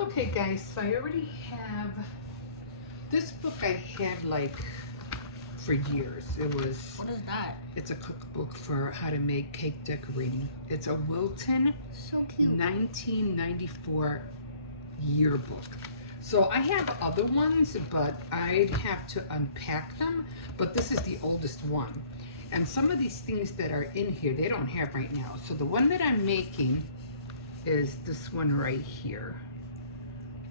Okay guys, so I already have, this book I had like for years. What is that? It's a cookbook for how to make cake decorating. It's a Wilton So cute. 1994 yearbook. So I have other ones, but I'd have to unpack them. But this is the oldest one. And some of these things that are in here, they don't have right now. So the one that I'm making is this one right here.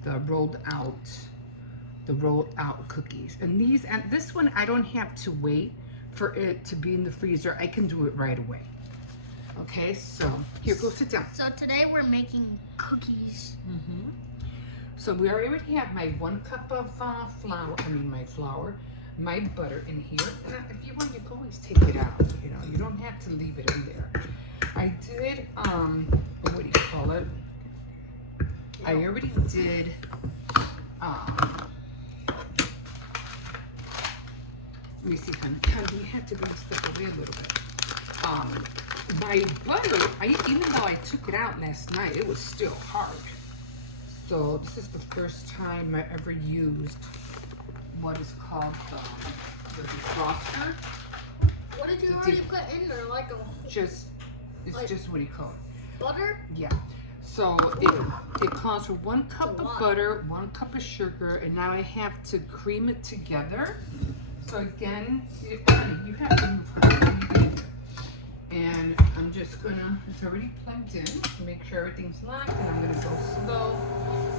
The rolled out cookies. And this one I don't have to wait for it to be in the freezer. I can do it right away. Okay, so here, go sit down. So today we're making cookies. So we already have my 1 cup of flour, my butter in here. If you want, you can always take it out. You know, you don't have to leave it in there. I did what do you call it? I already did let me see, honey. You have to bring stuff away a little bit. My butter, even though I took it out last night, it was still hard. So this is the first time I ever used what is called the defroster. What did you already put in there? Like a Just, it's like just what do you call it? butter? Yeah. So it calls for 1 cup of butter, 1 cup of sugar, and now I have to cream it together. So again, you have to move her. And I'm just gonna, it's already plugged in to make sure everything's locked, and I'm gonna go slow.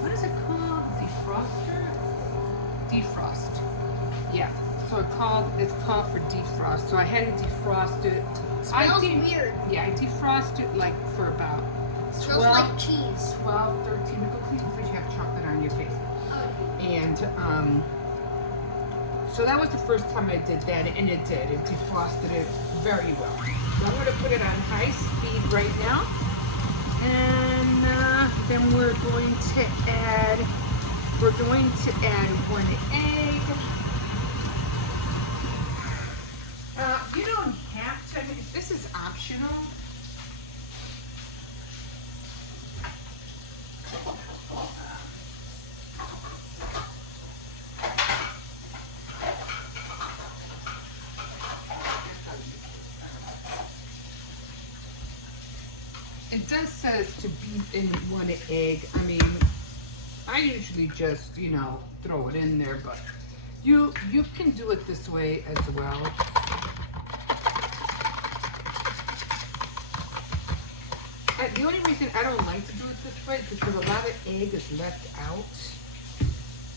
What is it called? Defroster? Defrost. Yeah. So it's called for defrost. So I had to defrost it. Smells weird. Yeah, I defrost it like for about Smells like cheese. 12, 13, go clean the fridge, you have chocolate on your face. Oh. And so that was the first time I did that, and it did. It defrosted it very well. So I'm going to put it on high speed right now, and then we're going to add 1 egg. You don't have to. I mean, this is optional. It does says to beat in 1 egg. I mean, I usually just, throw it in there, but you can do it this way as well. The only reason I don't like to do it this way is because a lot of egg is left out.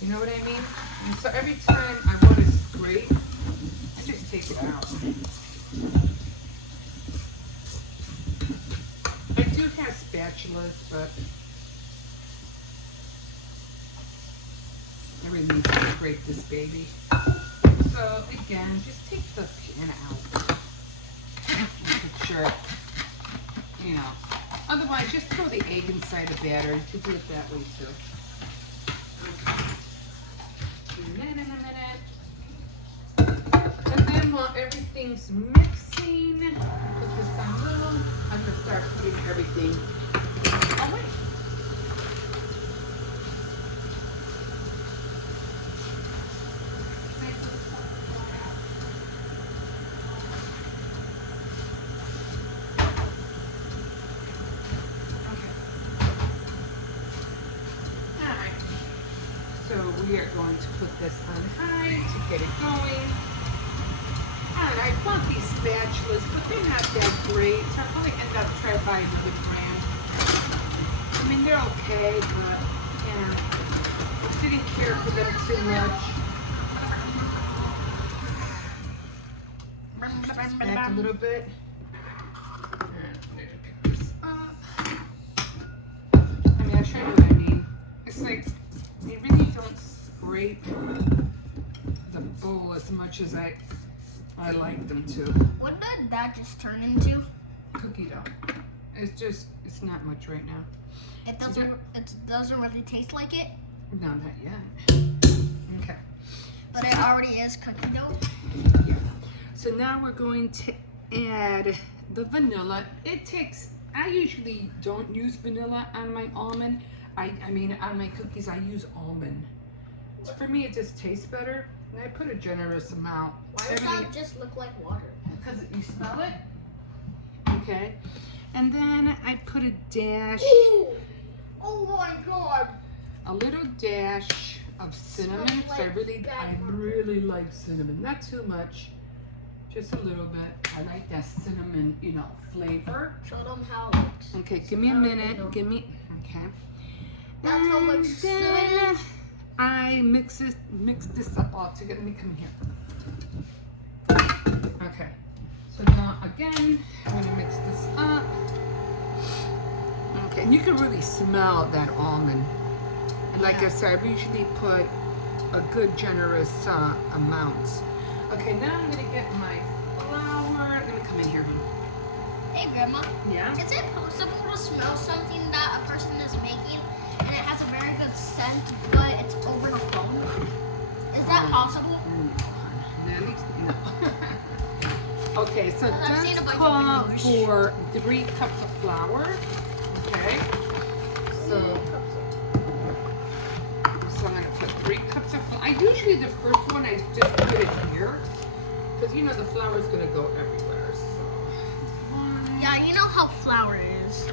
You know what I mean? And so every time I want to scrape, I just take it out. I do have spatulas, but I really need to scrape this baby. So again, just take the pin out. Make sure, Otherwise, just throw the egg inside the batter. You could do it that way too. Okay. And then while everything's mixing, put this on low. I'm gonna start putting everything away. So we are going to put this on high to get it going. And I bought these spatulas, but they're not that great. So I'll probably end up trying to buy a good brand. I mean, they're okay, but I didn't care for them too much. Just back a little bit. And I'm gonna pick this up. I mean, I'll show you what I mean. It's like, they really don't scrape the bowl as much as I like them to. What did that just turn into? Cookie dough. It's not much right now. It doesn't really taste like it? No, not yet. Okay. But it already is cookie dough? Yeah. So now we're going to add the vanilla. I usually don't use vanilla on my almond. I mean, on my cookies, I use almond. For me, it just tastes better. And I put a generous amount. Why does that just look like water? Because you smell it. Okay. And then I put a dash, Oh my god. a little dash of cinnamon. Smells Because I like really like cinnamon. Not too much, just a little bit. I like that cinnamon, flavor. Show them how it looks. Okay, give me a minute. Okay. That's how much And cinnamon. then I mix this up all together. Let me come here. Okay. So now again, I'm gonna mix this up. Okay, and you can really smell that almond. And like I said, I usually put a good generous amount. Okay, now I'm gonna get my flour. I'm gonna come in here. Hey, Grandma. Yeah. Is it possible to smell something that a person is making and it has a very good scent, but it's over the phone? Is that possible? No. Okay, so I've seen a that's bunch of call videos. for 3 cups of flour. Okay. So I'm gonna put 3 cups of flour. Usually the first one I just put it here. Because the flour is gonna go everywhere. So this one. Yeah, you know how flour is.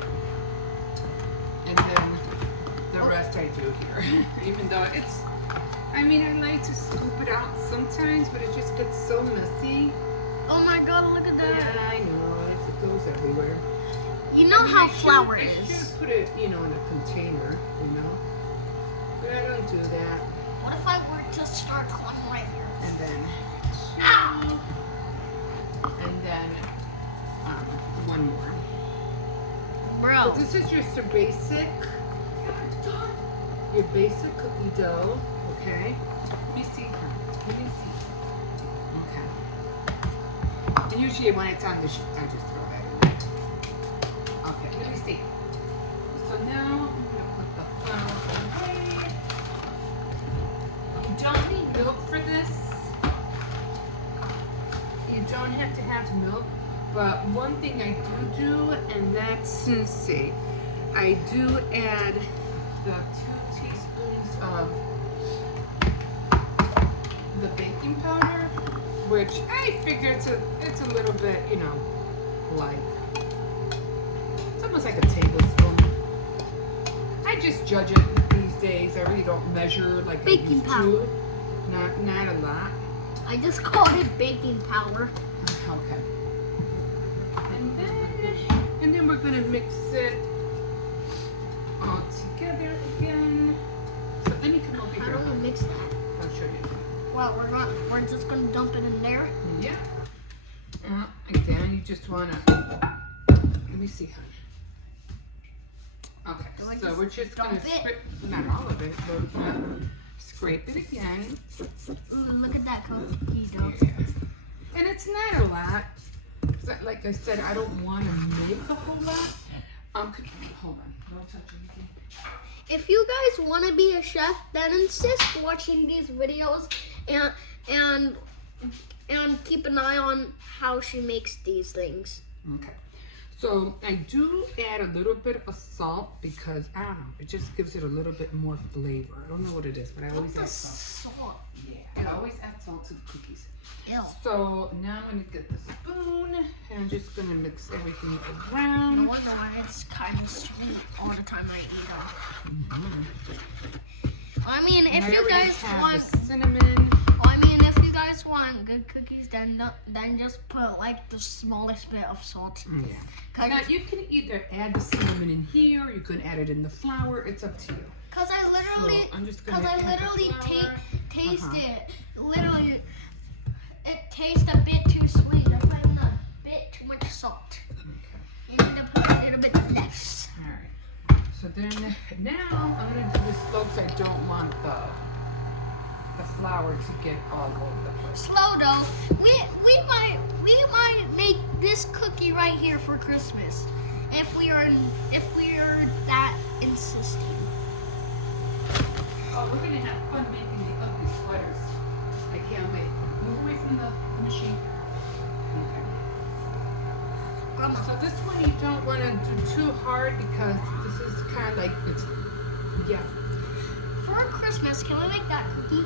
And then the rest I do here. Even though I like to scoop it out sometimes, but it just gets so messy. Oh my god, look at Yeah, that. I know. It goes everywhere. You know how flour I is. should put it, in a container, But I don't do that. What if I were to start one right here? And then Ow! and then one more. Bro. But this is just your basic cookie dough, okay? Let me see. Okay. And usually when it's on the sheet, I just throw that in there. Okay, let me see. So now I'm gonna put the flour away. You don't need milk for this. You don't have to have milk, but one thing I do, and that's, let's see, I do add the 2 teaspoons of the baking powder, which I figure it's a little bit, like, it's almost like a tablespoon. I just judge it these days. I really don't measure like I Baking used powder. to. Not a lot. I just called it baking powder. Okay. And then we're gonna mix it all together again. So let me come over How here. do we mix that? I'll show you. Well, we're just gonna dump it in there. Yeah. Again, you just wanna. Let me see, honey. Okay. Do I So just we're just gonna dump it? scrape, not all of it, but scrape it again. Ooh, look at that cookie dough. Yeah. And it's not a lot. 'Cause like I said, I don't want to make a whole lot. Hold on. Don't touch anything. If you guys want to be a chef, then insist watching these videos and keep an eye on how she makes these things. Okay. So I do add a little bit of salt because, I don't know, it just gives it a little bit more flavor. I don't know what it is, but I always add salt. Salt. Yeah, I always add salt to the cookies. Ew. So now I'm going to get the spoon and I'm just going to mix everything No around. wonder why it's kind of sweet all the time I eat them. I mean, And if I you already guys have want, the cinnamon. if you guys want good cookies, then just put like the smallest bit of salt. Yeah. Now you can either add the cinnamon in here, or you can add it in the flour. It's up to you. Cause I literally, So I'm just gonna cause I add the literally flour. taste Uh-huh. it. Literally, it tastes a bit too sweet. I put in a bit too much salt. Okay. You need to put a little bit less. All right. So then now I'm gonna do this slow because I don't want the flour to get all over the place. Slow though. We might make this cookie right here for Christmas, if we are that insisting. Oh, we're gonna have fun making the ugly sweaters. I can't wait. Move away from the machine. Okay. Grandma. So this one you don't want to do too hard because this is kind of like it's Yeah. For Christmas, can we make that cookie?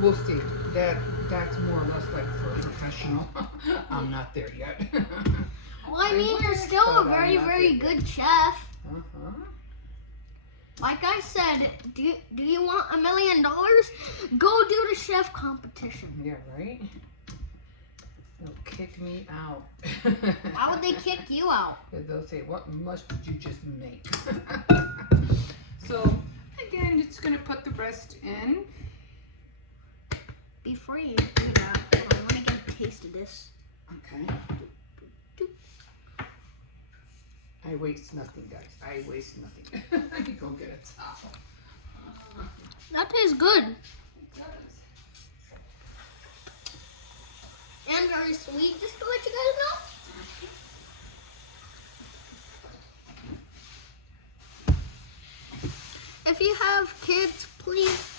We'll see. That's more or less like for a professional. I'm not there yet. Well, I mean, you're wish, still but a I'm very, not very there yet. good chef. Uh-huh. Like I said, do you want $1 million? Go do the chef competition. Yeah, right? They'll kick me out. Why would they kick you out? They'll say, what mush did you just make? So, again, it's going to put the rest in. Before you do that, hold on, let me get a taste of this. Okay. I waste nothing, guys. I waste nothing. Let me go get a towel. That tastes good It does. and very sweet, just to let you guys know. If you have kids, please,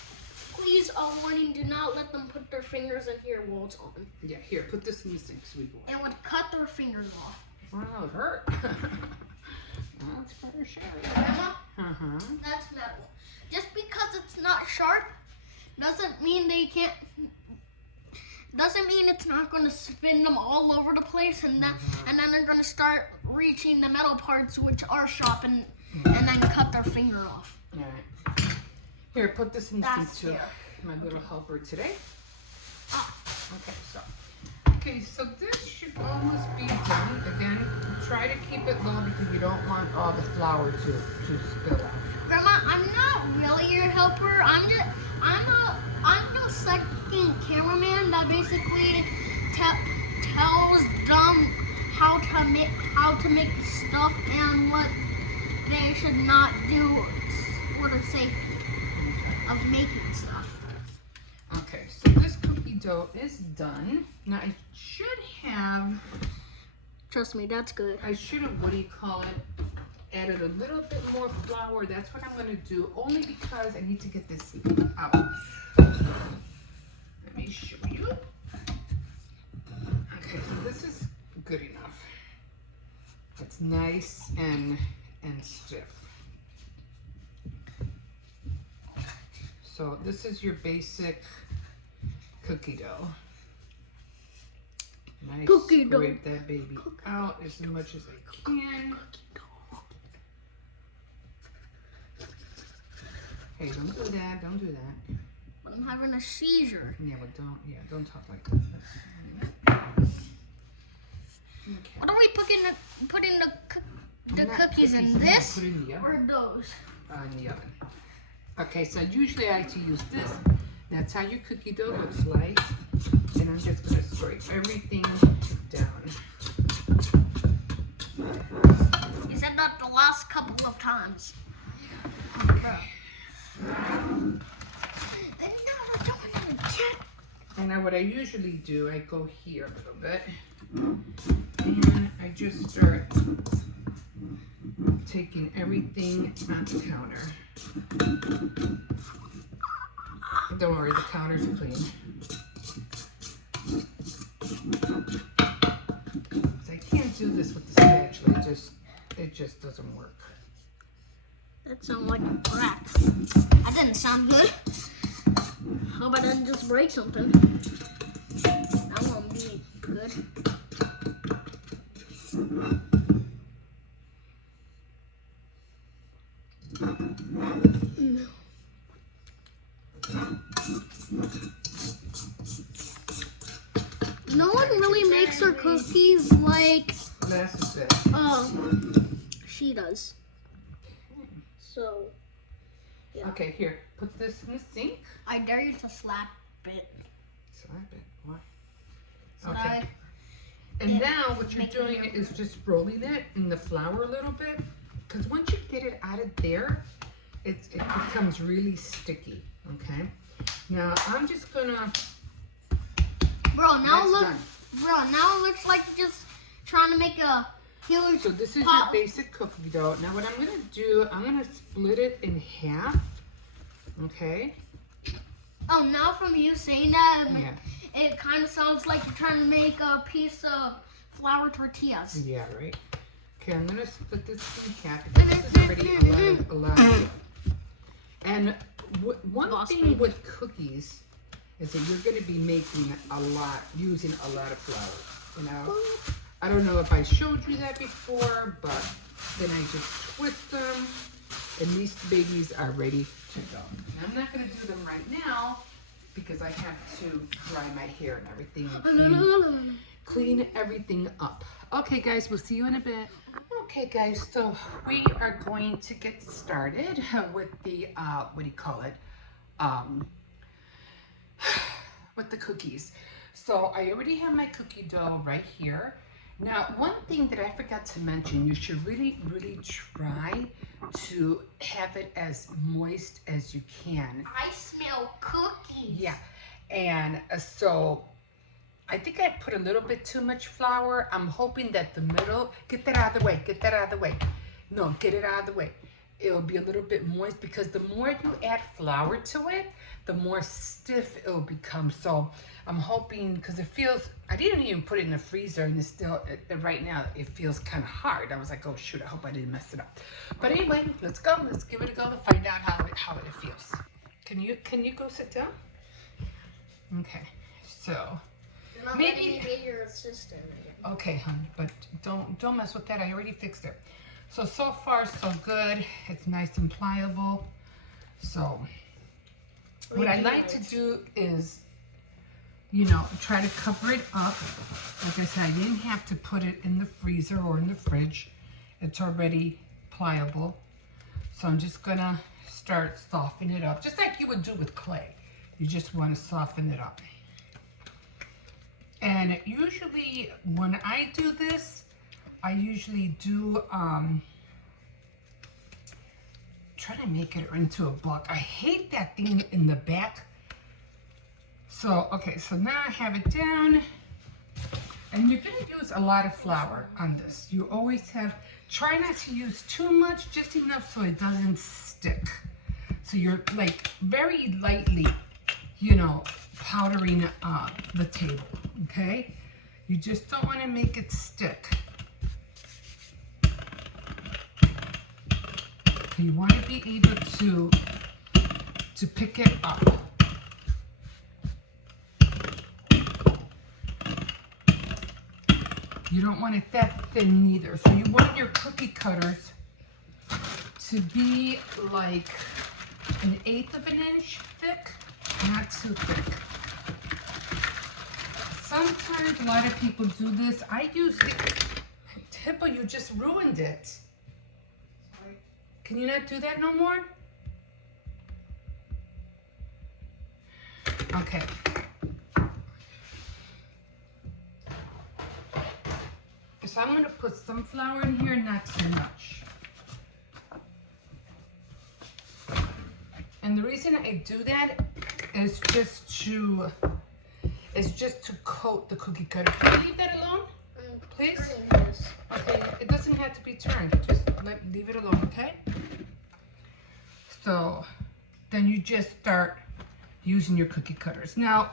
warning, do not let them put their fingers in here while it's on. Yeah, here, put this in the sink, sweet boy. It would cut their fingers off. Wow, it hurt. That's for sure. Grandma, Uh-huh. that's metal. Just because it's not sharp doesn't mean they can't. Doesn't mean it's not going to spin them all over the place, and then they're going to start reaching the metal parts which are sharp, and then cut their finger off. All right. Here, put this in the sink That's too. fair. My little helper today. Ah. Okay, so this should almost be done. Again, try to keep it low because you don't want all the flour to spill out. Grandma, I'm not really your helper. I'm the second cameraman that basically tells them how to make stuff and what they should not do for the sake of making stuff. Okay, so this cookie dough is done. Now I should have, Trust me, that's good. what do you call it, added a little bit more flour. That's what I'm gonna do, only because I need to get this out. Let me show you. Okay, so this is good enough. It's nice and stiff. So this is your basic cookie dough. Nice, Cookie dough. scrape that baby out as much as I can. Hey, don't do that, don't do that. I'm having a seizure. Yeah, but don't talk like that. Okay. What are we putting the Not cookies in I'm gonna this put it in the oven. or those? In the oven. Okay, so usually I like to use this. That's how your cookie dough looks like. And I'm just gonna scrape everything down. You said that the last couple of times. And now what I usually do, I go here a little bit. And I just start taking everything on the counter. Don't worry, the counter's clean. So I can't do this with the spatula, it just doesn't work. That sounded like a crack. That didn't sound good. How about I just break something? That won't be good. No one really makes their cookies like That's it. she does. So yeah. Okay, here, put this in the sink. I dare you to slap it. Slap it. What? So Okay. that And Yeah, now what you're make it doing real is just rolling it in the flour a little bit. Because once you get it out of there, it becomes really sticky. Okay. Now I'm just gonna. Bro, now That's look, done. bro, now it looks like you're just trying to make a huge. So this is pop. your basic cookie dough. Now what I'm gonna do, I'm gonna split it in half. Okay. Oh, now from you saying that, Yeah. it kind of sounds like you're trying to make a piece of flour tortillas. Yeah. Right. Okay. I'm gonna split this in half because this is already a lot. And one Boss thing baby. with cookies is that you're going to be making using a lot of flour, you know. I don't know if I showed you that before, but then I just twist them, and these babies are ready to go. And I'm not going to do them right now because I have to dry my hair and everything, and clean everything up. Okay, guys, we'll see you in a bit. Okay, guys, so we are going to get started with the what do you call it? With the cookies. So I already have my cookie dough right here. Now, one thing that I forgot to mention, you should really try to have it as moist as you can. I smell cookies. Yeah, and so I think I put a little bit too much flour. I'm hoping that the middle, get that out of the way, get that out of the way. No, get it out of the way. It'll be a little bit moist because the more you add flour to it, the more stiff it'll become. So I'm hoping, because it feels, I didn't even put it in the freezer and it's still, right now it feels kind of hard. I was like, oh shoot, I hope I didn't mess it up. But anyway, let's go, let's give it a go to find out how it feels. Can you go sit down? Okay, so. You're not Maybe- letting me be your assistant. Okay, honey, but don't mess with that. I already fixed it. So far so good. It's nice and pliable. So what I like to do is, you know, try to cover it up. Like I said, I didn't have to put it in the freezer or in the fridge. It's already pliable. So I'm just gonna start softening it up, just like you would do with clay. You just want to soften it up. And usually when I do this, I usually do try to make it into a block. I hate that thing in the back. So, okay, so now I have it down. And you're gonna use a lot of flour on this. You always have, try not to use too much, just enough so it doesn't stick. So you're like very lightly, you know, powdering the table, okay? You just don't want to make it stick. You want to be able to pick it up. You don't want it that thin neither. So you want your cookie cutters to be like 1/8 of an inch thick, not too thick. Sometimes a lot of people do this. I use the Hippo, you just ruined it. Sorry. Can you not do that no more? Okay. So I'm gonna put some flour in here, not too much. And the reason I do that is just to coat the cookie cutter. Can you leave that alone, please? Okay, it doesn't have to be turned. Just leave it alone, okay? So then you just start using your cookie cutters. Now,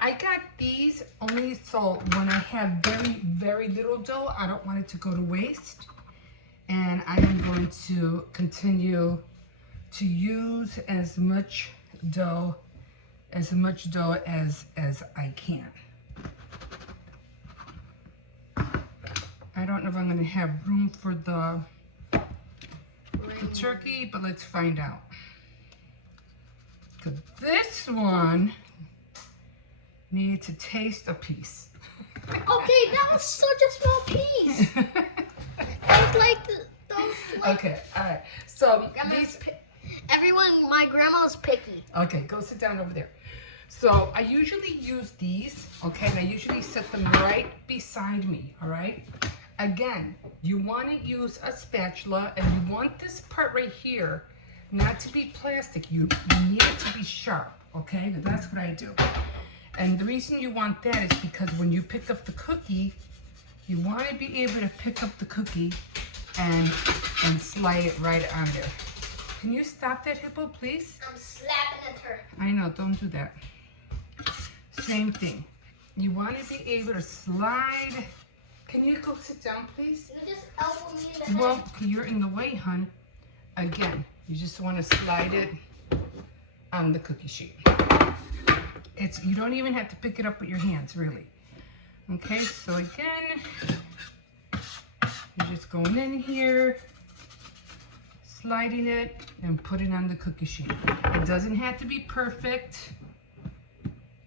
I got these only so when I have very little dough, I don't want it to go to waste. And I am going to continue to use as much dough as I can. I don't know if I'm going to have room for the turkey, but let's find out. 'Cause this one needs to taste a piece. Okay, that was such a small piece. That was like Okay, all right. So Grandma's these. everyone, my grandma's picky. Okay, go sit down over there. So I usually use these, okay, and I usually set them right beside me, all right? Again, you want to use a spatula, and you want this part right here not to be plastic. You need it to be sharp, okay? That's what I do. And the reason you want that is because when you pick up the cookie, you want to be able to pick up the cookie and slide it right on there. Can you stop that, Hippo, please? I'm slapping at her. I know, don't do that. Same thing. You want to be able to slide. Can you go sit down, please? Can you just elbow me in the head? Well, you're in the way, hun. Again, You just want to slide it on the cookie sheet. You don't even have to pick it up with your hands, really. Okay, so again, you're just going in here, sliding it, and put it on the cookie sheet. It doesn't have to be perfect,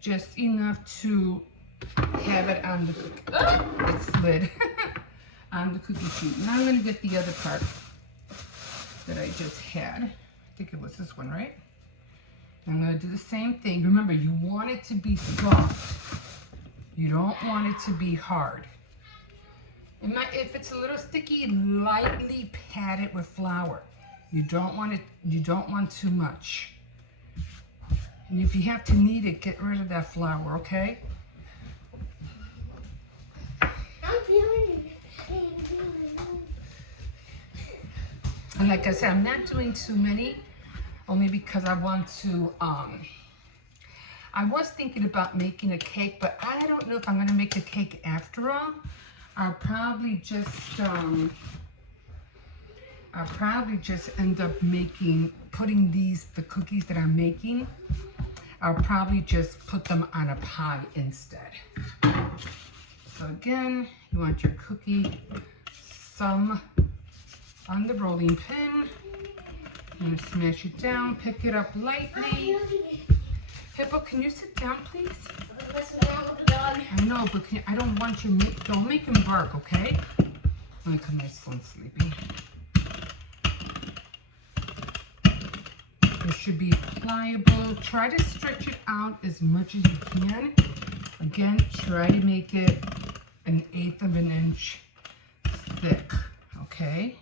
just enough to have it on the cookie. Oh, it slid on the cookie sheet. Now I'm going to get the other part that I just had. I think it was this one, right? I'm going to do the same thing. Remember, you want it to be soft. You don't want it to be hard. If it's a little sticky, lightly pat it with flour. You don't want too much. And if you have to knead it, get rid of that flour, okay? I'm feeling it. And like I said, I'm not doing too many, only because I want to, I was thinking about making a cake, but I don't know if I'm gonna make a cake after all. I'll probably just end up putting the cookies that I'm making, I'll probably just put them on a pie instead. So again, you want your cookie, some on the rolling pin. I'm gonna smash it down, pick it up lightly. Hippo, can you sit down, please? What's wrong with the dog? I know, but I don't want you don't make him bark, okay? Let me come, my son's sleeping. It should be pliable. Try to stretch it out as much as you can. Again, try to make it 1/8 of an inch thick, okay?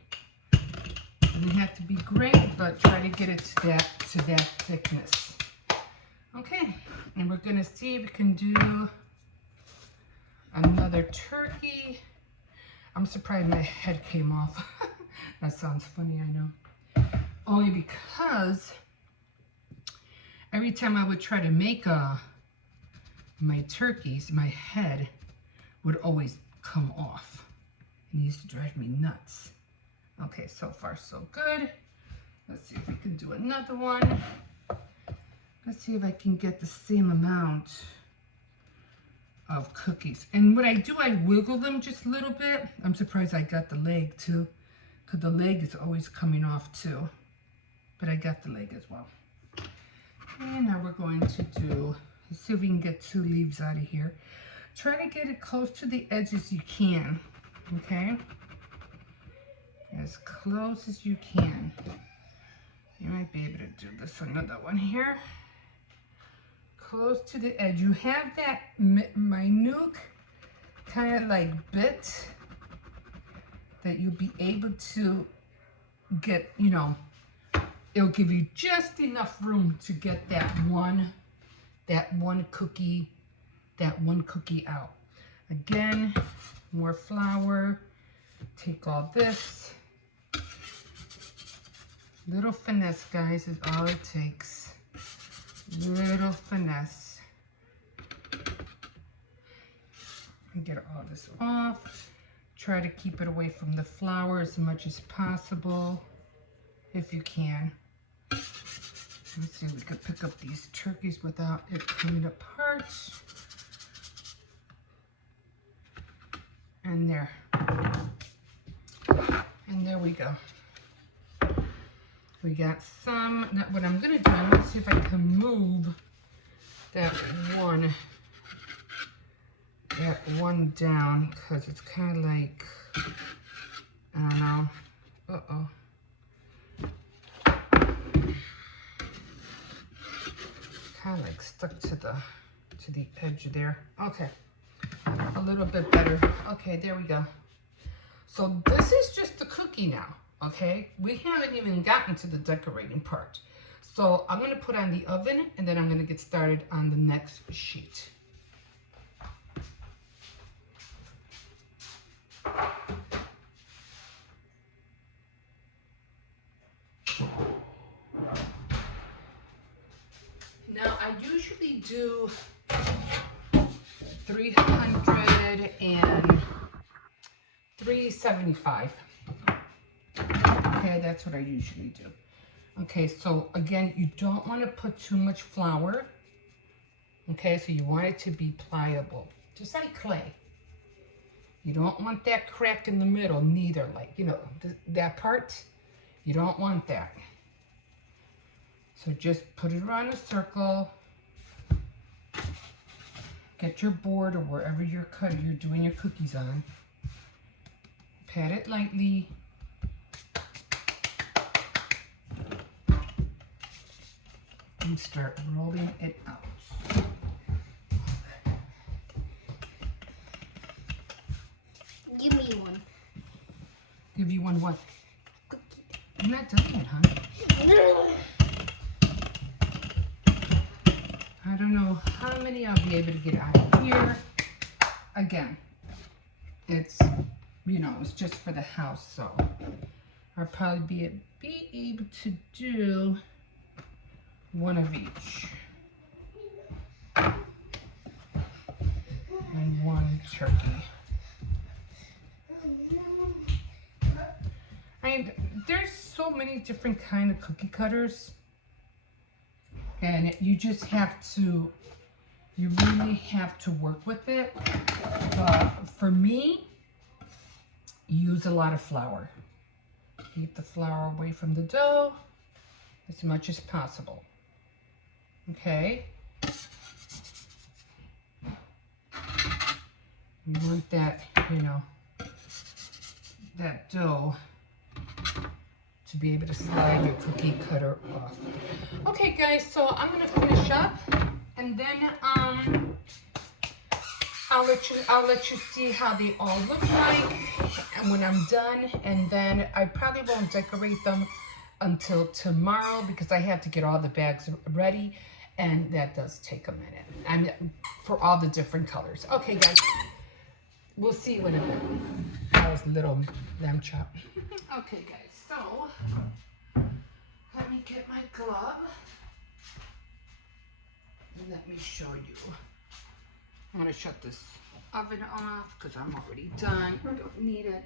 Doesn't have to be great, but try to get it to that thickness. Okay, and we're gonna see if we can do another turkey. I'm surprised my head came off. That sounds funny, I know. Only because every time I would try to make my turkeys, my head would always come off. And it used to drive me nuts. Okay, so far so good. Let's see if we can do another one. Let's see if I can get the same amount of cookies. And what I do, I wiggle them just a little bit. I'm surprised I got the leg too, because the leg is always coming off too. But I got the leg as well. And now we're going to let's see if we can get 2 leaves out of here. Try to get it close to the edge as you can, okay? As close as you can. You might be able to do this another one here. Close to the edge. You have that minute kind of like bit that you'll be able to get, you know, it'll give you just enough room to get that one cookie out. Again, more flour. Take all this. Little finesse, guys, is all it takes. Little finesse. And get all this off. Try to keep it away from the flour as much as possible, if you can. Let's see if we could pick up these turkeys without it coming apart. And there. And there we go. We got some. Now what I'm gonna do, I'm gonna see if I can move that one down, because it's kind of like, I don't know. Uh-oh. Kind of like stuck to the edge there. Okay, a little bit better. Okay, there we go. So this is just the cookie now, okay? We haven't even gotten to the decorating part. So I'm gonna put on the oven and then I'm gonna get started on the next sheet. Now I usually do 300 and 375. Okay, that's what I usually do. Okay, so again, you don't want to put too much flour. Okay, so you want it to be pliable, just like clay. You don't want that crack in the middle, neither. Like, you know, that part, you don't want that. So just put it around a circle. Get your board or wherever you're doing your cookies on. Pat it lightly. And start rolling it out. Give me one. Give you one what? Cookie. I'm not done yet, huh? I don't know how many I'll be able to get out of here. Again, it's, you know, it's just for the house, so I'll probably be able to do one of each. And one turkey. And there's so many different kind of cookie cutters. And you just have to, you really have to work with it. But for me, use a lot of flour. Keep the flour away from the dough as much as possible. Okay? You want that, you know, that dough to be able to slide your cookie cutter off. Okay guys, so I'm gonna finish up and then I'll let you see how they all look like and when I'm done, and then I probably won't decorate them until tomorrow because I have to get all the bags ready and that does take a minute. And for all the different colors. Okay guys, we'll see you in a bit. That was a little lamb chop. Okay guys, so let me get my glove. Let me show you. I'm gonna shut this oven off because I'm already done. I don't need it.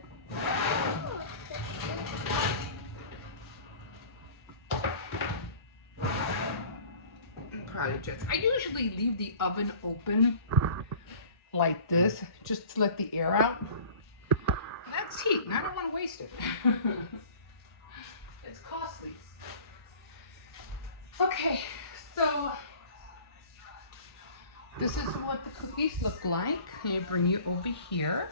Probably just, I usually leave the oven open like this just to let the air out. That's heat and I don't want to waste it. It's costly. Okay, so this is what the cookies look like. I bring you over here.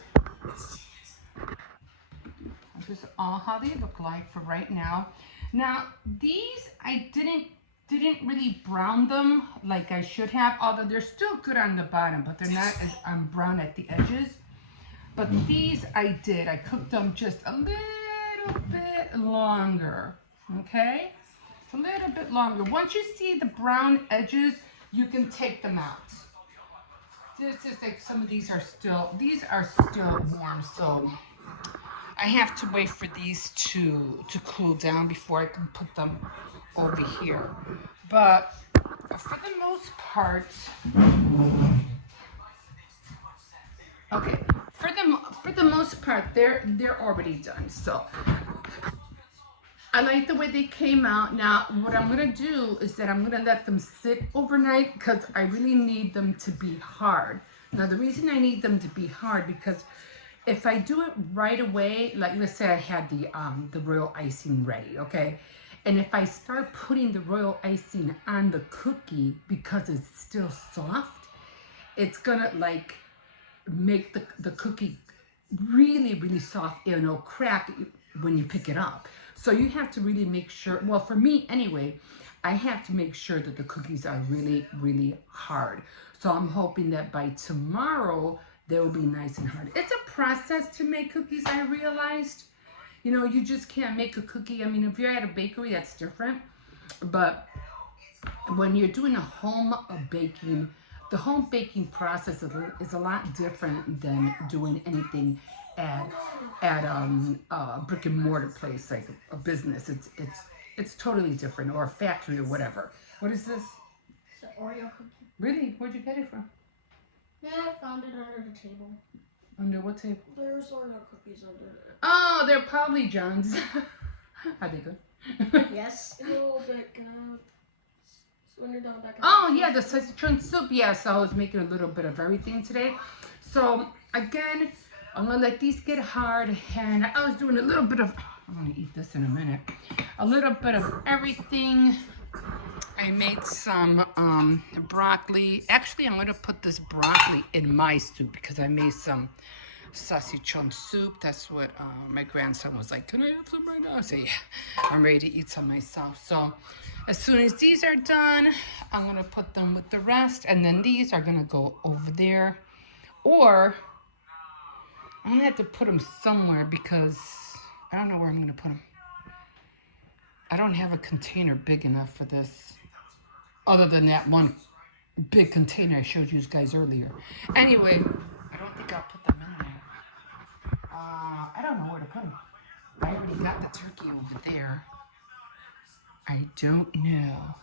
This is all how they look like for right now. Now these I didn't really brown them like I should have, although they're still good on the bottom, but they're not as brown at the edges. But these I did. I cooked them just a little bit longer, okay? A little bit longer. Once you see the brown edges, you can take them out. This is like, some of these are still warm, so I have to wait for these to cool down before I can put them over here. But for the most part, okay, for the most part, they're already done. So I like the way they came out. Now, what I'm gonna do is that I'm gonna let them sit overnight because I really need them to be hard. Now, the reason I need them to be hard because if I do it right away, like let's say I had the royal icing ready, okay? And if I start putting the royal icing on the cookie because it's still soft, it's gonna like make the cookie really, really soft and it'll crack when you pick it up. So you have to really make sure, well for me anyway, I have to make sure that the cookies are really, really hard. So I'm hoping that by tomorrow, they will be nice and hard. It's a process to make cookies, I realized. You know, you just can't make a cookie. I mean, if you're at a bakery, that's different. But when you're doing a home baking, the home baking process is a lot different than doing anything at a brick and mortar place like a business. It's totally different, or a factory or whatever. What is this? It's an Oreo cookie. Really? Where'd you get it from? Yeah, I found it under the table. Under what table? There's Oreo cookies under it. Oh, they're probably John's. Are they good? Yes. A little bit, surrender down back. Oh yeah, the szechuan soup. Yeah, so I was making a little bit of everything today. So again, I'm gonna let these get hard, and I was doing a little bit of. I'm gonna eat this in a minute. A little bit of everything. I made some broccoli. Actually, I'm gonna put this broccoli in my soup because I made some szechuan soup. That's what my grandson was like, can I have some right now? I said, yeah, I'm ready to eat some myself. So as soon as these are done, I'm gonna put them with the rest, and then these are gonna go over there. Or I'm gonna have to put them somewhere because I don't know where I'm gonna put them. I don't have a container big enough for this, other than that one big container I showed you guys earlier. Anyway, I don't think I'll put them in there. I don't know where to put them. I already got the turkey over there. I don't know.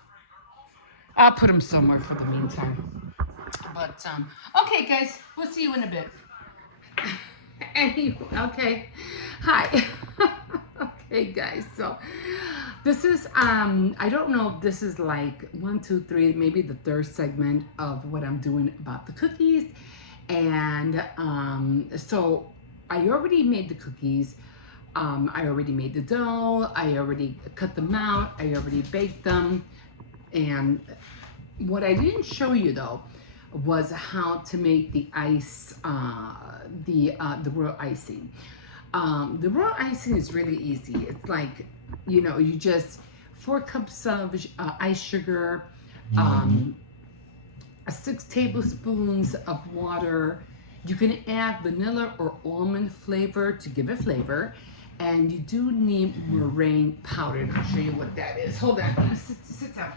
I'll put them somewhere for the meantime. But, okay, guys, we'll see you in a bit. Anyway, okay. Hi. Okay, guys, so this is, I don't know if this is like 1, 2, 3, maybe the third segment of what I'm doing about the cookies. And so I already made the cookies. I already made the dough. I already cut them out. I already baked them. And what I didn't show you though was how to make the ice, the royal icing. The royal icing is really easy. It's like, you know, you just 4 cups of ice sugar, 6 tablespoons of water. You can add vanilla or almond flavor to give it flavor. And you do need meringue powder. And I'll show you what that is. Hold on. Sit down.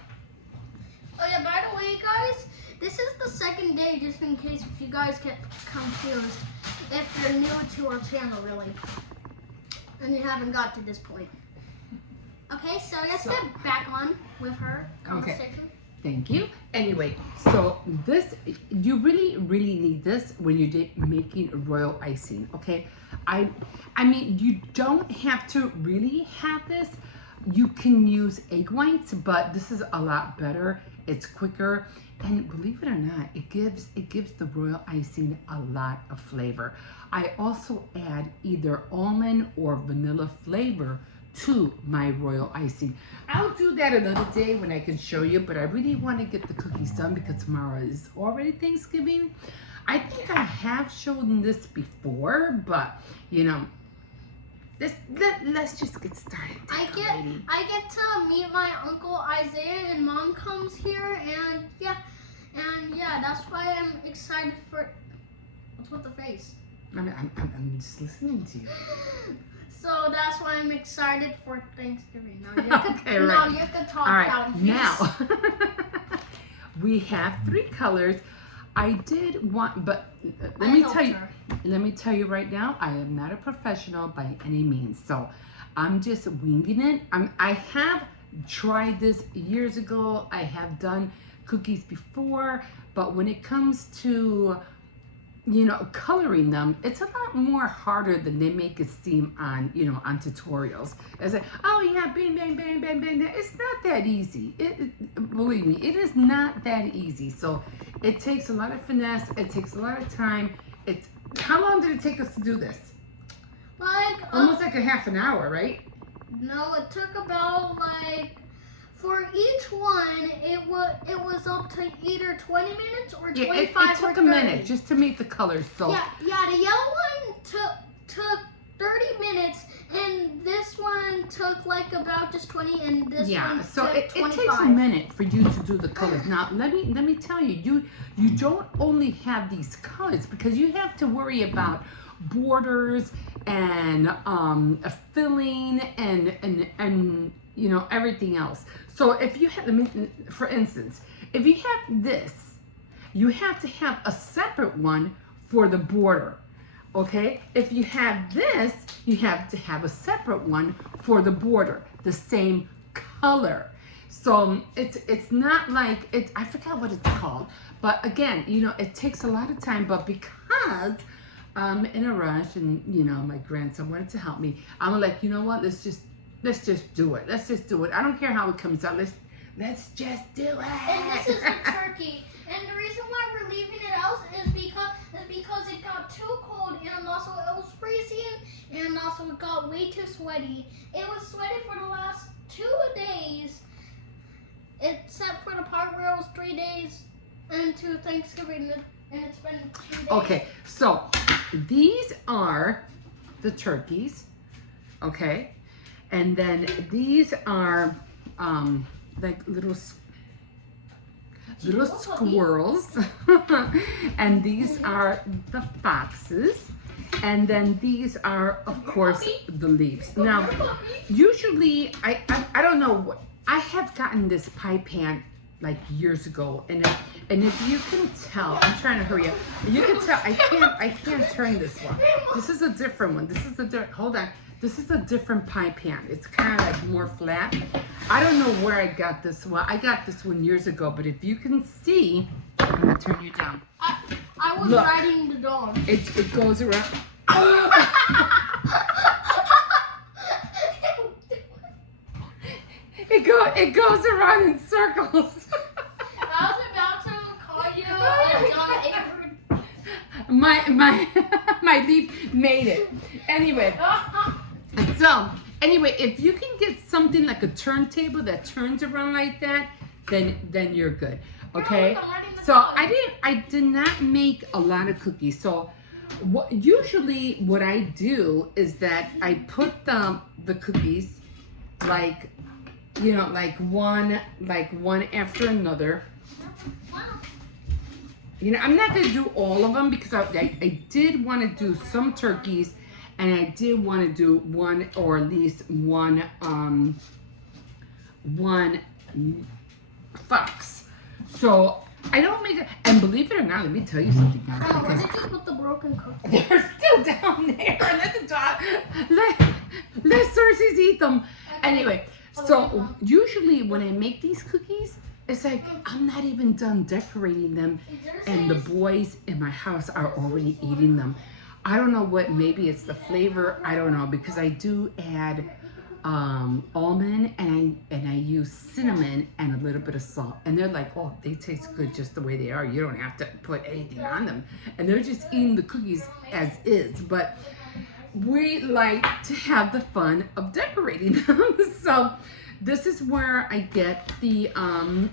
Oh yeah, by the way, guys, this is the second day, just in case if you guys get confused, if you're new to our channel, really, and you haven't got to this point. Okay, so let's get back on with her conversation. Thank you. Anyway, so this, you really need this when you're making royal icing, okay? I mean, you don't have to really have this. You can use egg whites, but this is a lot better. It's quicker, and believe it or not, it gives the royal icing a lot of flavor. I also add either almond or vanilla flavor to my royal icing. I'll do that another day when I can show you, but I really want to get the cookies done because tomorrow is already Thanksgiving. I think I have shown this before, but you know, let's just get started. I get to meet my uncle Isaiah, and mom comes here, and yeah, that's why I'm excited for. What's with the face? I'm just listening to you. So that's why I'm excited for Thanksgiving. Now you can, Okay, now right. you can talk All right, about now we have 3 colors. I did want, but let me tell you right now, I am not a professional by any means. So I'm just winging it. I have tried this years ago. I have done cookies before, but when it comes to, you know, coloring them, it's a lot more harder than they make it seem on, you know, on tutorials. It's like, oh yeah, bang, bang, bang, bang, bang. It's not that easy. Believe me, it is not that easy. So it takes a lot of finesse. It takes a lot of time. How long did it take us to do this? like Almost like a half an hour, right? No, it took about like. For each one, it was up to either 20 minutes or 25 Yeah, it took or 30. a minute just to make the colors. So Yeah, the yellow one took 30 minutes, and this one took like about just 20, and this one so took it 25. takes a minute for you to do the colors. Now let me tell you, you don't only have these colors because you have to worry about borders and filling and you know, everything else. So if you have, for instance, if you have this, you have to have a separate one for the border. Okay, if you have this, you have to have a separate one for the border, the same color. So it's not like it. I forgot what it's called, but again, you know, it takes a lot of time. But because I'm in a rush, and you know, my grandson wanted to help me, I'm like, you know what? Let's Let's just do it. Let's just do it. I don't care how it comes out. Let's just do it. And this is the turkey. And the reason why we're leaving it out is because it got too cold, and also it was freezing, and also it got way too sweaty. It was sweaty for the last 2 days, except for the part where it was 3 days into Thanksgiving, and it's been 2 days. Okay, so these are the turkeys, okay? And then these are like little squirrels. And these are the foxes. And then these are, of course, the leaves. Now, usually, I don't know what, I have gotten this pie pan like years ago, and if you can tell, I'm trying to hurry up. You can tell I can't turn this one. This is a different one. This is hold on. This is a different pie pan. It's kind of like more flat. I don't know where I got this one. I got this one years ago, but if you can see, I'm gonna turn you down. I was riding the dog. It goes around. It goes around in circles. I was about to call you a John Avery. My leaf made it. Anyway, so anyway, if you can get something like a turntable that turns around like that, then you're good. Okay. So I did not make a lot of cookies. So usually what I do is that I put the cookies like, you know, like one after another. You know, I'm not gonna do all of them because I did want to do some turkeys, and I did want to do one, or at least one fox. So I don't make it. And believe it or not, let me tell you something, guys. Oh, where did you put the broken cookie? They're still down there. Let the dog. Let Cersei's eat them. Anyway, so usually when I make these cookies, it's like I'm not even done decorating them, and the boys in my house are already eating them. I don't know what. Maybe it's the flavor. I don't know, because I do add almond, and I use cinnamon and a little bit of salt, and they're like, oh, they taste good just the way they are. You don't have to put anything on them, and they're just eating the cookies as is. But we like to have the fun of decorating them. So this is where I get the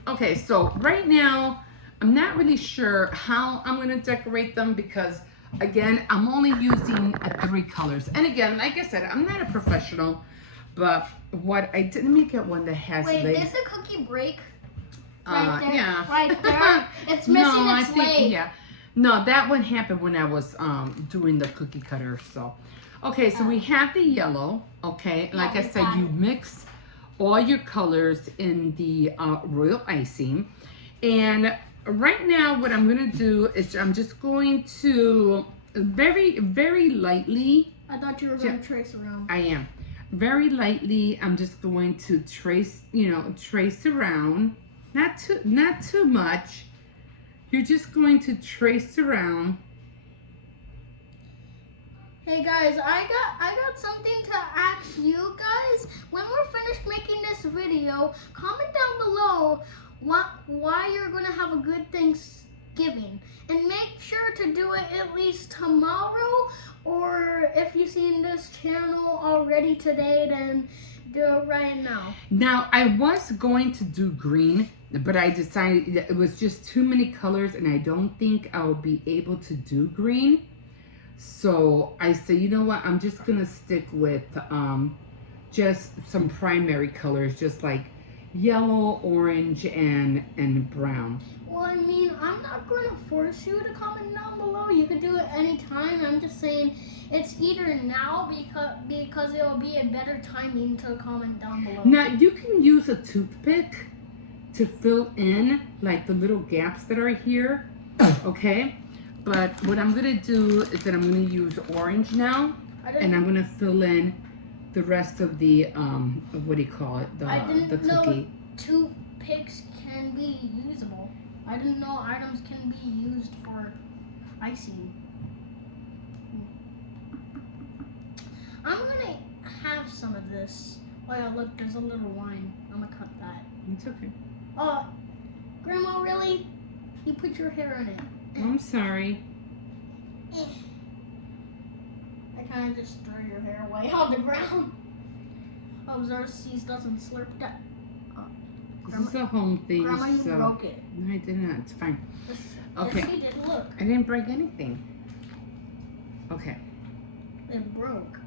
okay, so right now I'm not really sure how I'm gonna decorate them, because again, I'm only using 3 colors. And again, like I said, I'm not a professional. But what I did, let me get one that has Wait, legs. did the cookie break? Right there. Yeah. Right there. It's missing its leg. Yeah. No, that one happened when I was doing the cookie cutter. So, okay, so we have the yellow. Okay, like I said, you mix all your colors in the royal icing. And right now, what I'm gonna do is I'm just going to very, very lightly. I thought you were going to trace around. I am. Very lightly, I'm just going to trace, trace around. Not too much. You're just going to trace around. Hey guys, I got something to ask you guys. When we're finished making this video, comment down below why you're gonna have a good Thanksgiving, and make sure to do it at least tomorrow, or if you've seen this channel already today, then do it right now. Now, I was going to do green, but I decided that it was just too many colors, and I don't think I'll be able to do green. So I said, you know what? I'm just gonna stick with just some primary colors, just like yellow, orange, and brown. Well, I mean, I'm not going to force you to comment down below. You could do it anytime. I'm just saying it's either now because it will be a better timing to comment down below. Now, you can use a toothpick to fill in like the little gaps that are here, okay? But what I'm gonna do is that I'm gonna use orange now, and I'm gonna fill in the rest of the what do you call it? The cookie. Toothpicks can be usable. I didn't know items can be used for icing. I'm gonna have some of this. Oh yeah, look, there's a little line. I'm gonna cut that. It's okay. Oh, Grandma, really? You put your hair in it. I'm sorry. I kind of just threw your hair away on the ground. Oh, Xerxes doesn't slurp that. This is a home thing, Grandma, you so. broke it. No, I did not. It's fine. Yes, Okay. Yes, you did. Look, I didn't break anything. Okay. it broke.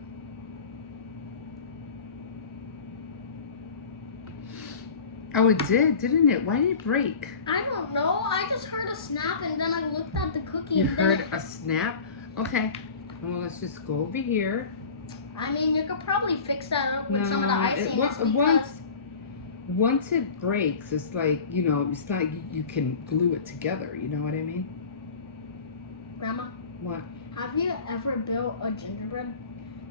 Oh, it did, didn't it? Why did it break? I don't know. I just heard a snap, and then I looked at the cookie. You and then heard a snap? Okay. Well, let's just go over here. I mean, you could probably fix that up with No, some of the icing. It's because once it breaks, it's like, you know, it's not, you can glue it together. You know what I mean? Grandma, What? have you ever built a gingerbread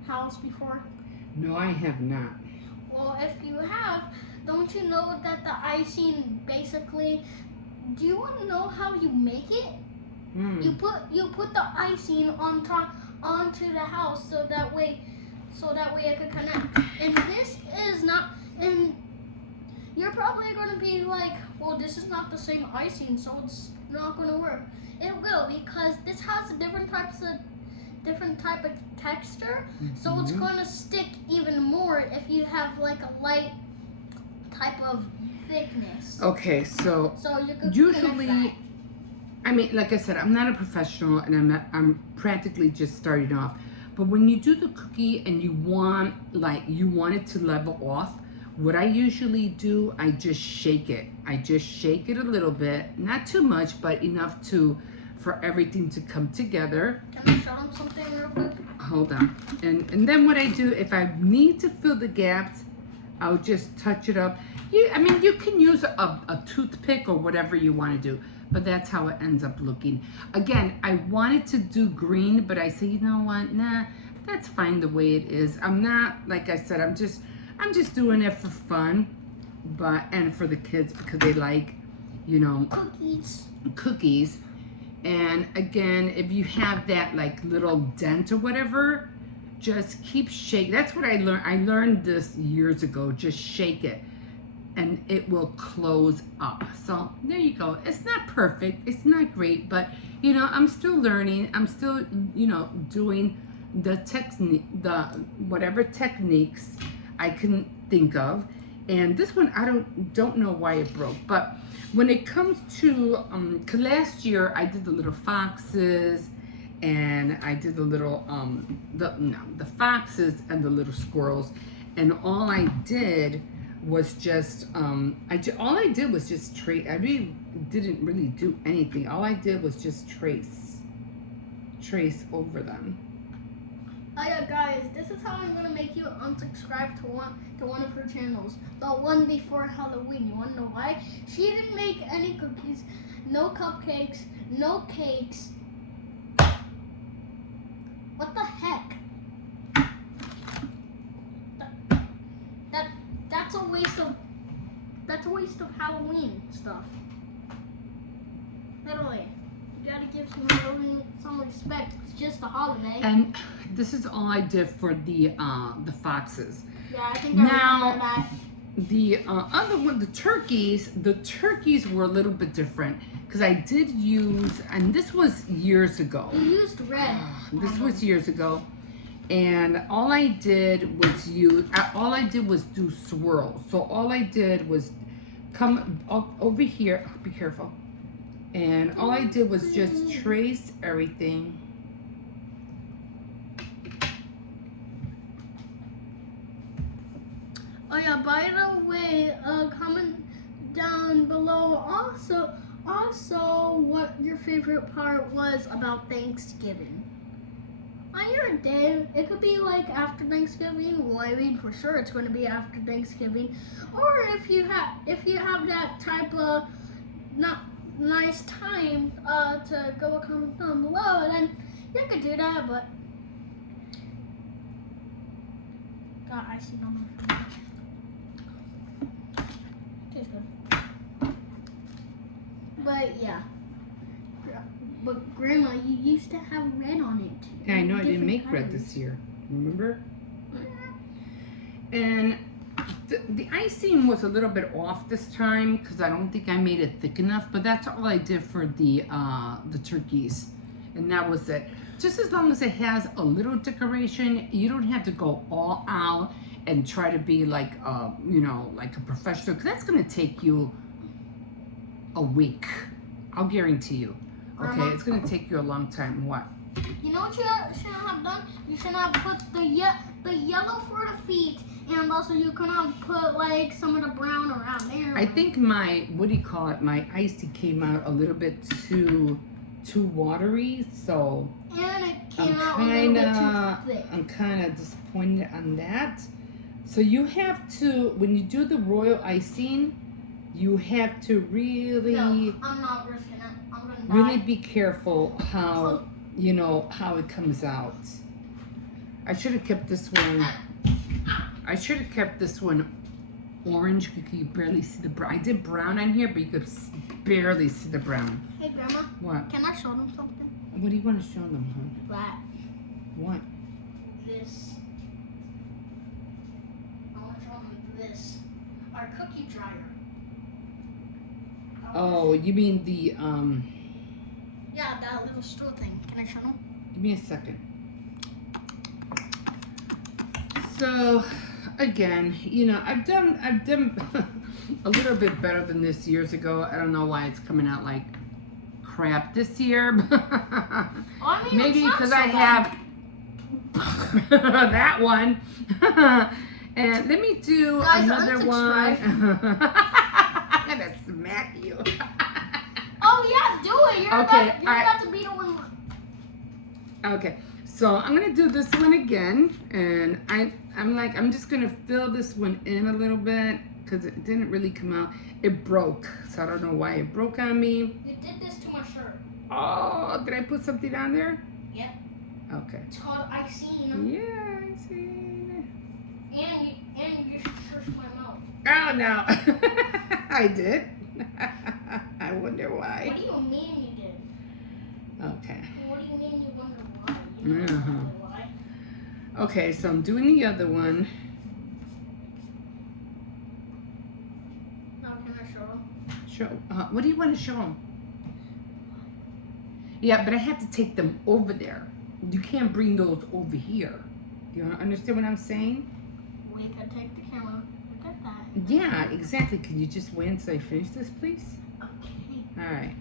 house before? No, I have not. Well, if you have, don't you know that the icing basically? Do you want to know how you make it? Hmm. You put the icing on top onto the house so that way it could connect. And this is not. And you're probably gonna be like, well, this is not the same icing, so it's not gonna work. It will, because this has different type of texture, so it's Mhm. gonna stick even more if you have like a light type of thickness. Okay, so So you could usually, connect I mean, like I said, I'm not a professional and I'm practically just starting off. But when you do the cookie and you want it to level off, what I usually do, I just shake it. I just shake it a little bit, not too much, but enough for everything to come together. that. Can I show them something real quick? Hold on. And then what I do, if I need to fill the gaps, I'll just touch it up. I mean, you can use a toothpick or whatever you want to do, but that's how it ends up looking. Again, I wanted to do green, but I say, you know what? Nah, that's fine the way it is. I'm not, like I said, I'm just doing it for fun, and for the kids because they like, you know, cookies. And again, if you have that like little dent or whatever, just keep shaking. That's what I learned. I learned this years ago. Just shake it and it will close up. So there you go. It's not perfect. It's not great, but you know, I'm still learning. I'm still, you know, doing the whatever techniques I can think of. And this one, I don't know why it broke, but when it comes to, 'cause last year I did the little foxes, and I did the little, the foxes and the little squirrels, and all I did was just, all I did was just trace. I really didn't really do anything. All I did was just trace over them. Oh yeah, guys, this is how I'm gonna make you unsubscribe to one of her channels. The one before Halloween. You wanna know why? She didn't make any cookies, no cupcakes, no cakes. What the heck? That's a waste of Halloween stuff. Literally. You gotta give some respect. It's just a holiday. And this is all I did for the foxes. Yeah, I think Now- I remember that. The other one, the turkeys were a little bit different because I did use, and this was years ago. You used red. This was years ago, and all I did was do swirls. So all I did was come over here. Be careful. And all I did was just trace everything. Oh yeah, by the way, comment down below also what your favorite part was about Thanksgiving. On your day, it could be like after Thanksgiving. Well, I mean for sure it's going to be after Thanksgiving. Or if you have that type of not nice time to go a comment down below, then you could do that. But God, I see no more. Tastes good. But yeah. But Grandma, you used to have red on it too. Yeah, I know I didn't Different make red colors. this year. Remember? And The icing was a little bit off this time because I don't think I made it thick enough, but that's all I did for the turkeys, and that was it. Just as long as it has a little decoration, you don't have to go all out and try to be like you know, like a professional, because that's gonna take you a week. I'll guarantee you. Okay, Grandma? it's gonna take you a long time. What? You know what you shouldn't have done? You shouldn't have put the yellow for the feet, and also you could have put like some of the brown around there. I think my, what do you call it? My iced tea came out a little bit too watery, so And it came I'm out a little bit kinda, too thick. I'm kind of disappointed on that. So you have to, when you do the royal icing, you have to really, No, I'm not risking it. I'm gonna die. really be careful how, you know, how it comes out. I should have kept this one. I should have kept this one orange. You could barely see the brown. I did brown on here, but you could barely see the brown. Hey, Grandma, What? can I show them something? What do you want to show them, hon? That. What? This. I want to show them this. Our cookie dryer. Oh, you mean the Yeah, that little stool thing. Can I show them? Give me a second. So, again, you know, I've done a little bit better than this years ago. I don't know why it's coming out like crap this year. Oh, I mean, Maybe it's not because so I bad. have that one. And let me do Guys, another one. unsubscribe. I'm gonna smack you. Oh yeah, do it. You're Okay, about to be the one. Okay, so I'm gonna do this one again, and I'm just gonna fill this one in a little bit because it didn't really come out. It broke, so I don't know why it broke on me. You did this to my shirt. Oh, did I put something on there? Yep. Okay. It's called I seen. Yeah, I see. And you shushed my mouth. Oh no, I did. I wonder why. What do you mean you did? Okay. What do you mean you wonder why? You don't Uh-huh. wonder why. Okay, so I'm doing the other one. Now can I show them? Show. What do you want to show them? Yeah, but I have to take them over there. You can't bring those over here. You understand what I'm saying? We could take the camera. Look at that. Yeah, exactly. Can you just wait until I finish this, please? Okay. All right.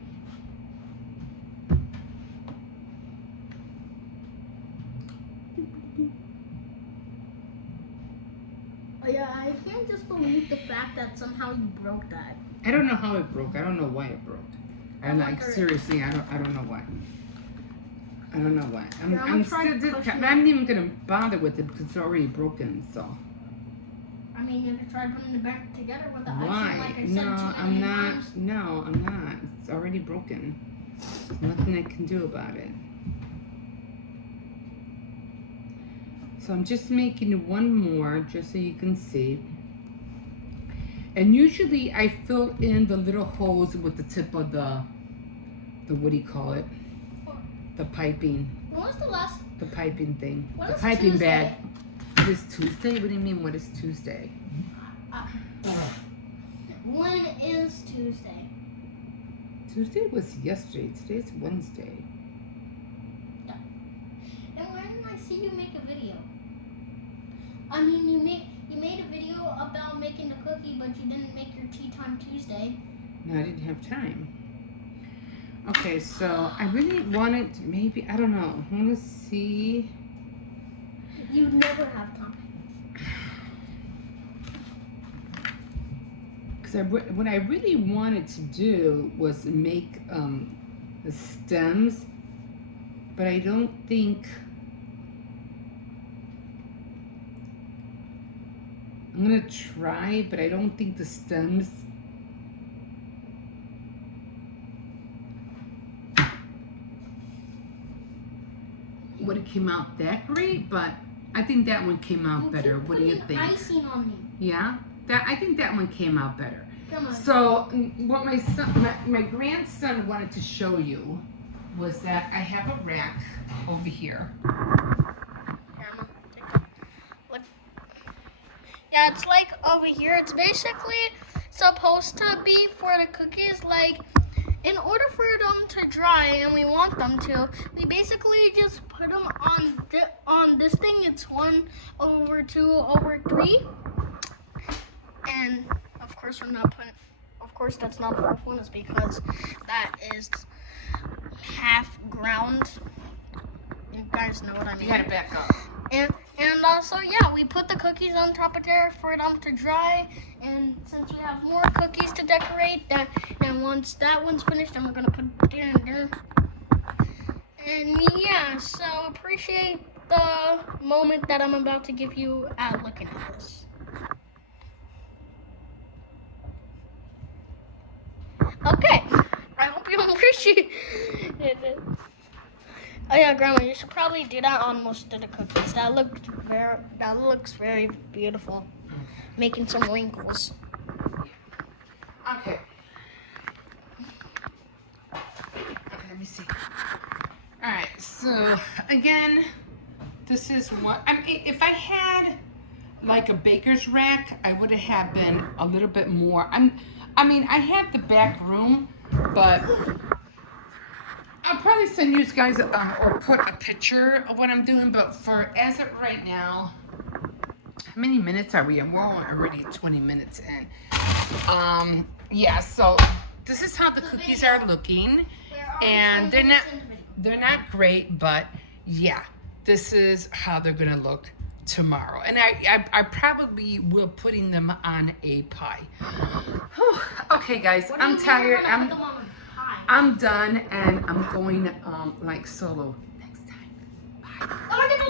Oh, yeah, I can't just believe the fact that somehow you broke that. I don't know how it broke. I don't know why it broke. And like wonder- seriously, I don't know why. I don't know why. I'm try still. pushing I'm not even gonna bother with it because it's already broken. So I mean, you could try putting it back together with the icing, why? like I said No, too I'm many not. times. No, I'm not. It's already broken. There's nothing I can do about it. So I'm just making one more just so you can see. And usually I fill in the little holes with the tip of the what do you call it? The piping. When was the last? The piping thing. What The is piping Tuesday? bag. What is Tuesday? What do you mean what is Tuesday? When is Tuesday? Tuesday was yesterday. Today's Wednesday. And why didn't I see you make a video? I mean, you made a video about making the cookie, but you didn't make your Tea Time Tuesday. No, I didn't have time. Okay, so I really wanted to maybe, I don't know. I want to see. You never have time. Because what I really wanted to do was make the stems, but I don't think. I'm gonna try, but I don't think the stems. Would have came out that great, but I think that one came out better. keep What do you putting think? Icing on me. Yeah, I think that one came out better. Come on. So what my grandson wanted to show you was that I have a rack over here. Grandma, take it. Look. Yeah, it's like over here. It's basically supposed to be for the cookies. Like, in order for them to dry, and we want them to, we basically just put them on this thing. It's 1/2/3, and of course we're not putting. Of course, that's not the first one. Is because that is half ground. You guys know what I mean. You gotta back up. And so yeah, we put the cookies on top of there for them to dry. And since we have more cookies to decorate, and once that one's finished, then we're gonna put it in there. And yeah, so appreciate the moment that I'm about to give you at looking at this. Okay, I hope you appreciate it. Oh yeah, Grandma, you should probably do that on most of the cookies. That looks very beautiful. Making some wrinkles. Okay. Okay, let me see. All right, so again, this is what, I mean, if I had like a baker's rack, I would have been a little bit more. I mean, I had the back room, but I'll probably send you guys or put a picture of what I'm doing. But for as of right now, how many minutes are we in? We're already 20 minutes in. Yeah. So this is how the cookies are looking, and they're not great, but yeah, this is how they're gonna look tomorrow. And I probably will putting them on a pie. Whew. Okay, guys, I'm tired. I'm done, and I'm going like solo next time. Bye.